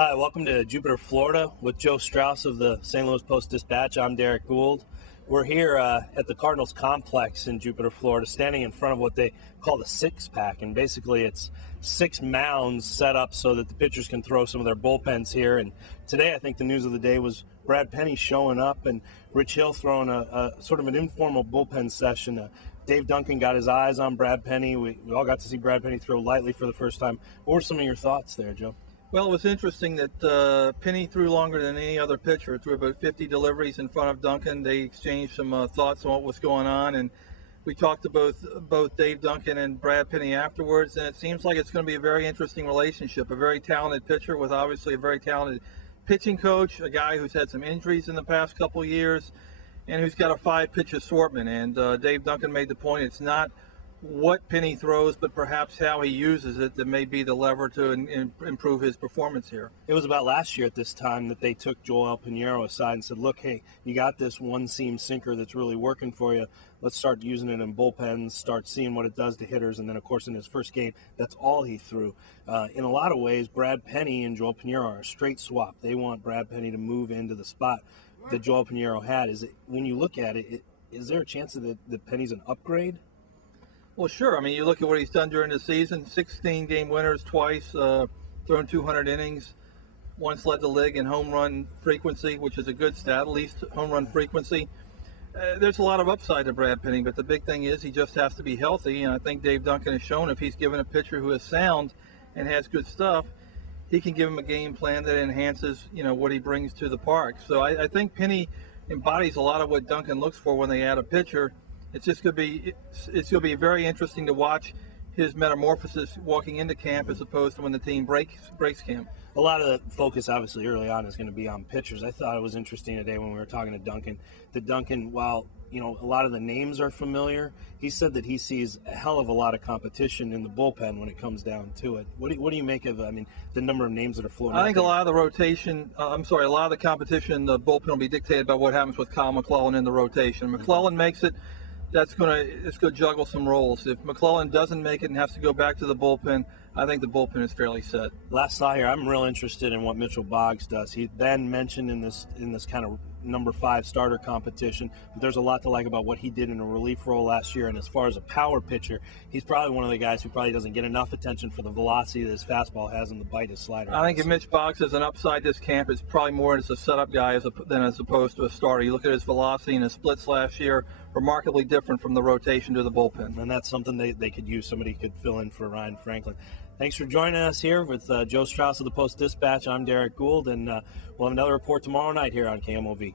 Hi, welcome to Jupiter, Florida with Joe Strauss of the St. Louis Post-Dispatch. I'm Derrick Goold. We're here at the Cardinals complex in Jupiter, Florida, standing in front of what they call the six-pack. And basically it's 6 mounds set up so that the pitchers can throw some of their bullpens here. And today I think the news of the day was Brad Penny showing up and Rich Hill throwing a sort of an informal bullpen session. Dave Duncan got his eyes on Brad Penny. We all got to see Brad Penny throw lightly for the first time. What were some of your thoughts there, Joe? Well, it was interesting that Penny threw longer than any other pitcher. Threw about 50 deliveries in front of Duncan. They exchanged some thoughts on what was going on, and we talked to both Dave Duncan and Brad Penny afterwards, and it seems like it's going to be a very interesting relationship. A very talented pitcher with obviously a very talented pitching coach, a guy who's had some injuries in the past couple of years, and who's got a 5-pitch assortment. And Dave Duncan made the point it's not what Penny throws, but perhaps how he uses it that may be the lever to improve his performance here. It was about last year at this time that they took Joel Pinheiro aside and said, look, hey, you got this one-seam sinker that's really working for you. Let's start using it in bullpens, start seeing what it does to hitters. And then, of course, in his first game, that's all he threw. In a lot of ways, Brad Penny and Joel Pinheiro are a straight swap. They want Brad Penny to move into the spot that Joel Pinheiro had. When you look at it, is there a chance that Penny's an upgrade? Well, sure. I mean, you look at what he's done during the season, 16 game winners twice, thrown 200 innings, once led the league in home run frequency, which is a good stat, at least home run frequency. There's a lot of upside to Brad Penny, but the big thing is he just has to be healthy, and I think Dave Duncan has shown if he's given a pitcher who is sound and has good stuff, he can give him a game plan that enhances, what he brings to the park. So I think Penny embodies a lot of what Duncan looks for when they add a pitcher. It's going to be very interesting to watch his metamorphosis walking into camp as opposed to when the team breaks camp. A lot of the focus, obviously, early on is going to be on pitchers. I thought it was interesting today when we were talking to Duncan that Duncan, while a lot of the names are familiar, he said that he sees a hell of a lot of competition in the bullpen when it comes down to it. What do you make of, the number of names that are floating? I think a lot of the rotation, a lot of the competition in the bullpen will be dictated by what happens with Kyle McClellan in the rotation. McClellan makes it. It's going to juggle some roles. If McClellan doesn't make it and has to go back to the bullpen, I think the bullpen is fairly set. Last thought here, I'm real interested in what Mitchell Boggs does. He's been mentioned in this kind of number 5 starter competition, but there's a lot to like about what he did in a relief role last year. And as far as a power pitcher, he's probably one of the guys who probably doesn't get enough attention for the velocity that his fastball has and the bite his slider. I think if Mitch Boggs has an upside this camp, it's probably more as a setup guy as opposed to a starter. You look at his velocity and his splits last year, remarkably different from the rotation to the bullpen. And that's something they could use. Somebody could fill in for Ryan Franklin. Thanks for joining us here with Joe Strauss of the Post-Dispatch. I'm Derrick Goold, and we'll have another report tomorrow night here on KMOV.